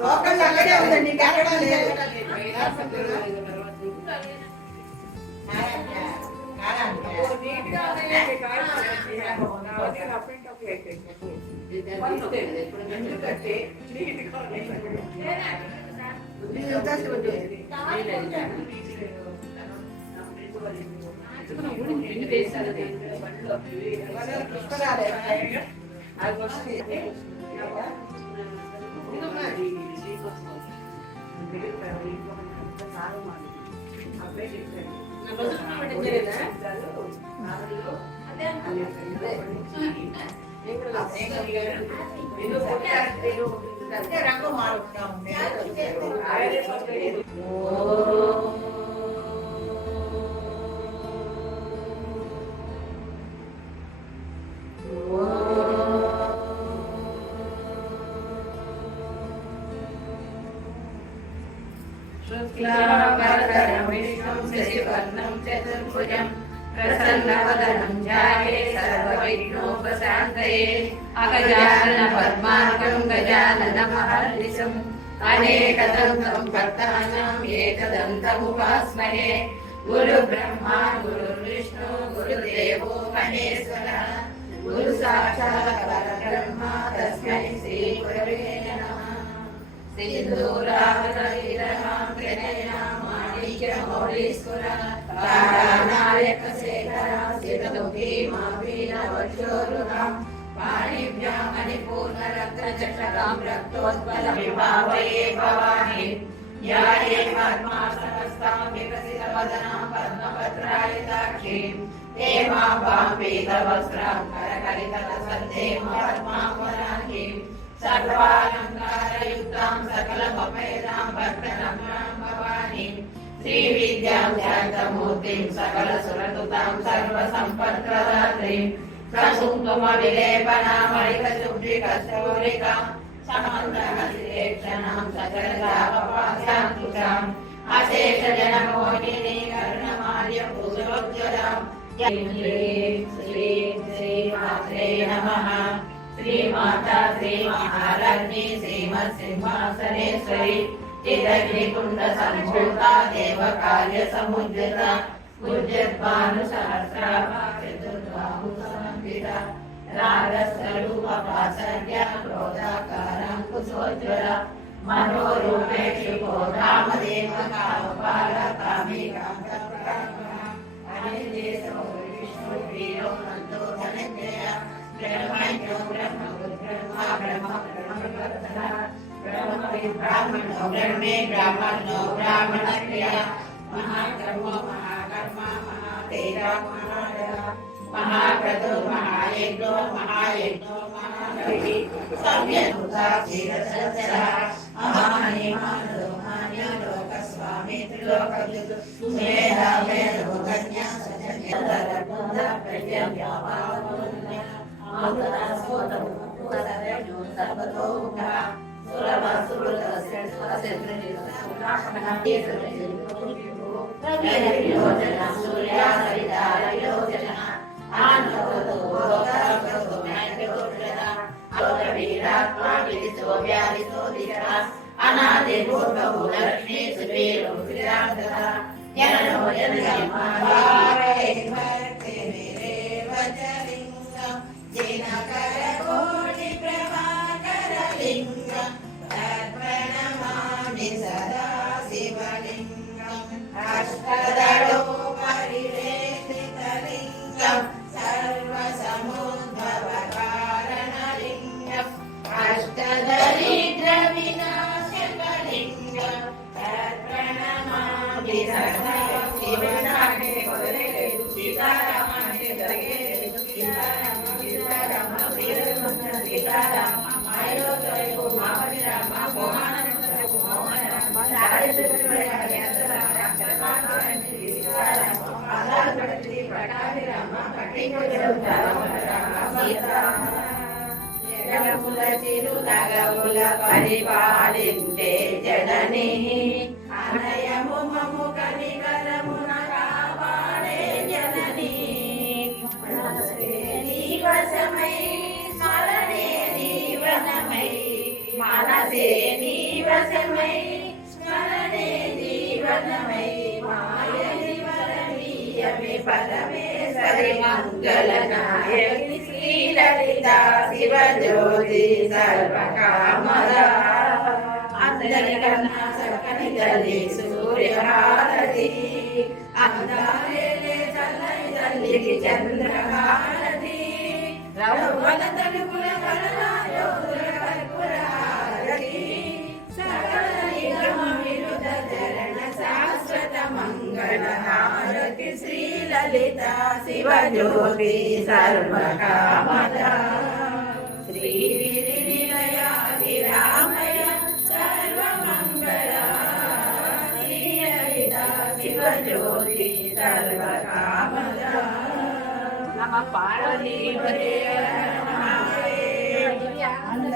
Local అక్కడే ఉందండి, ఎక్కడా లేదు. రంగు మారుతా ఉంది. शुक्लांबरधरं विष्णुं शशिवर्णं चतुर्भुजं प्रसन्नवदनं ध्याये सर्वविघ्नोपशान्तये अगजाननपद्मार्कं गजाननमहर्निशम् अनेकदन्तं भक्तानां एकदन्तमुपास्महे गुरुब्रह्मा गुरुर्विष्णु गुरुदेवो महेश्वरः गुरुसाक्षात् परब्रह्म तस्मै श्रीगुरवे नमः। सिन्दूरावरविरहां त्रिनयनां माणिक्यमौलीश्वरः तारानायकशेखरः सितमुखीमावीनवक्षोरुहां पाणिभ्यां मणिपूर्णरत्नचषकां रक्तोत्पलविभावये भवानि ध्याये पद्मासनस्थां विकसितवदनां पद्मपत्रायताक्षीं हेमाम्बां पीतवस्त्रां करकलितलसन्दें पद्मावराङ्गीं सर्वालङ्कारयुक्तां सकलमपेदां भक्तनम्रां भवानीं श्रीविद्यां ध्यातमूर्तिं सकलसुरनुतां सर्वसम्पत्प्रदात्रीं प्रसुप्तमविलेपनामलिकशुद्धिकस्तूरिकां समन्तहसिरेक्षणां सकलदापपाशान्तुषाम् अशेषजनमोहिनी कर्णमाल्यभूषोज्ज्वलां श्रीमात्रे नमः। श्रीमाता श्रीमहालक्ष्मी श्रीमत्सिंहासनेश्वरी चिदग्निकुण्डसम्भूता देवकार्यसमुद्यता पूज्यद्भानुसहस्राभा चतुर्बाहुसमन्विता रागस्वरूपपासर्या क्रोधाकाराङ्कुशोज्ज्वला मनोरूपेषु गोधामदेवकामपाला कामिकान्तप्रकाशः अनिर्देशो विष्णुप्रियो नन्दो धनञ्जया ब्रह्मण्यो ब्रह्मबुद्ब्रह्मा ब्रह्मकर्मकर्ता ब्रह्मविद्ब्राह्मणो ब्रह्मे ब्राह्मणो ब्राह्मणक्रिया महाकर्मो महाकर्मा महातेजा महादया महाक्रतुः महायज्ञो महायज्ञो महाबलिः सम्यक् क्षीरसत्सरः महानिमानो मान्यो लोकस्वामी त्रिलोकविदुः सुमेधा वेदोगज्ञा सजन्यधरबुद्ध प्रज्ञाव्यापावोन्नः आमुदास्फोटमुपसरजो सर्वतोमुखः सुरवसुरतस्य स्वसन्द्रनिरसुरापणः रविर्विलोचनः सूर्यासवितारविलोचनः आनन्दतो लोकावतो नैकगोचरः अवतवीरात्मा विदितो व्यादितो दिशः अनादिपूर्वभूतलक्ष्मी सुवीरो विराजः जननो जनयमावारे भक्ति विरेव जलिङ्गं जिनकरकोटि प्रभाकरलिङ्गं तत्प्रणमामि सदा शिवलिङ्गम् अष्टदलोपरिवेष्टितलिङ्गं सर्वसमुद्भवकारणलिङ्गम् अष्टदरिद्रविनाशकलिङ्गं तत्प्रणमामि सदा పరిపాలించే జనని అనయము మము కనికరమున కాపాడే జనని ధర్మమై స్మరణే జీవనమై మాయని వరనీయమే పరమేశ్వరి మంగళనాయకి శ్రీలలిత శివజ్యోతి సర్వకామద అందరికన్నా చక్కని తల్లి సూర్యహారతి అందాలే చల్లని తల్లికి చంద్రహారతి రఘువల తలుపుల కళాయోధుల కర్పూరహారతి సకల నిగమ విరుద్ధ చరణ శాశ్వత మంగళహారతి శ్రీలలిత శివజ్యోతి సర్వకామద శ్రీ వినిలయాదిరామయ సర్వమంగళ శ్రీలలిత శివజ్యోతి సర్వకామద నమ పార్వతీ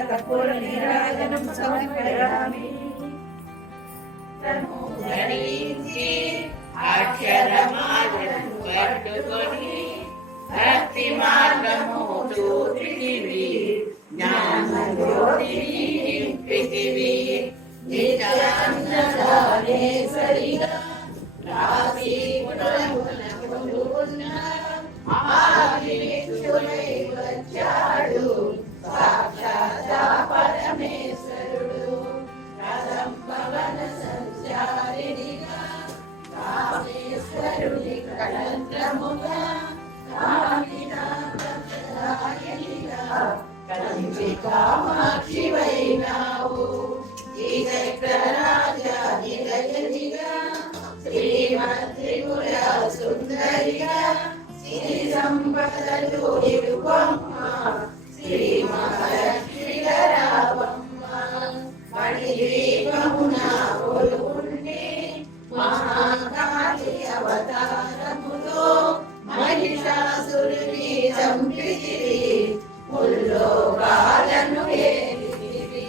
కర్పూర నీరాజనం సమర్పయామి ధరించి అక్షరమాలను పట్టుకొని భక్తి మార్గము చూపితివి జ్ఞాన జ్యోతిని నింపితివి నిత్యానందేశ్వరిగా రాసి ఆదినిత్యులై వచ్చాడు సాక్షాత్ పరమేశ్వరుడు రథం పవన సంచారిణిగా రామేశ్వరుని కళంత్రముగా కంచి కామాక్షి వైనావు ఈ చక్రరాజా నిలయనిగా శ్రీమంత్రిపుర సుందరిగా శ్రీ సంపదలు ఇరువమ్మ శ్రీ మహాలక్ష్మి రావమ్మ మణిద్వీపమున ఒలుగుండి మహాకాళి అవతారములో మహిషాసురుని చంపితివి ముల్లోకాలను ఏలితివి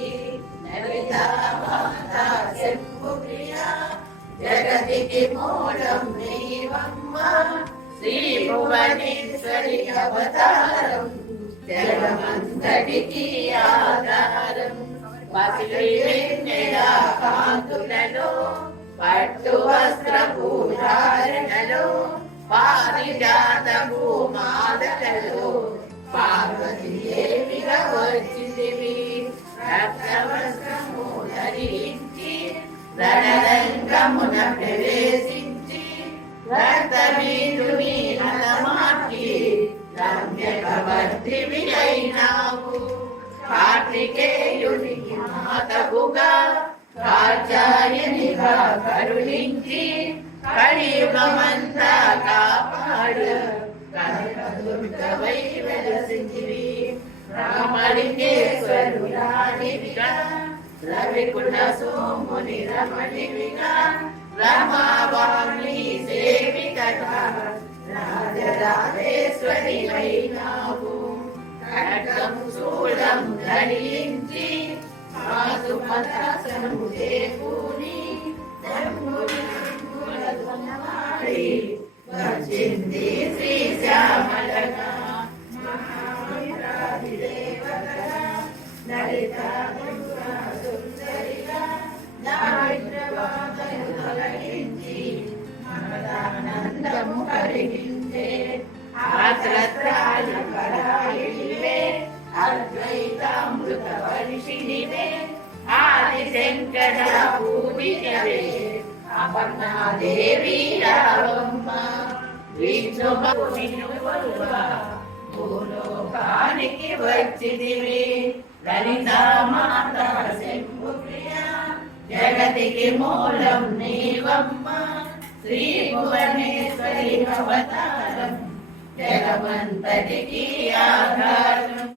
నవితా మాతా శంభు ప్రియా జగతికి మూలం నీవమ్మ శ్రీ భువనేశ్వరి అవతారం జగమంతటికి ఆధారం పసిడి వెన్నెల కాంతులలో పట్టు వస్త్రపు ధారణలో పారిజాత భూమాలలో పార్వతీ దేవిగా వచ్చితివి రక్తవస్త్రము ధరించి రణరంగమున ప్రవేశించి రక్తబీజుని హతమార్చి రమ్యకవర్తివి అయినావు కార్తికేయునికి మాతవుగా కాచార్యునిగా కరుణించి కలియుగమంతా కాపాడు కనకదుర్గవై వెలసించివి రామలింగేశ్వరుడానివిగా రవికుల సోముని రమణివిగా రమావాణి సేవికగా రాజరాజేశ్వరి అయినావు ఖడ్గం శూలం ధరించి పాశుపతాసనము చేకూని వచ్చింది శ్రీ శ్యామలగా మహావిరాధిదేవతగా లలిత సుందరిగా దారిద్ర్యబాధను తొలగించి మనదానందము కలిగించే ఆశ్రత్రాలు పరాయివే అద్వైతామృత వర్షిణివే ఆదిశంకర పూజితవే అపర్ణాదేవి రావమ్మ భూలోకానికి వచ్చిదివి లలితా మాత శంభు ప్రియా జగతికి మూలం నీవమ్మ శ్రీ భువనేశ్వరి అవతారం జగమంతటికి ఆధారం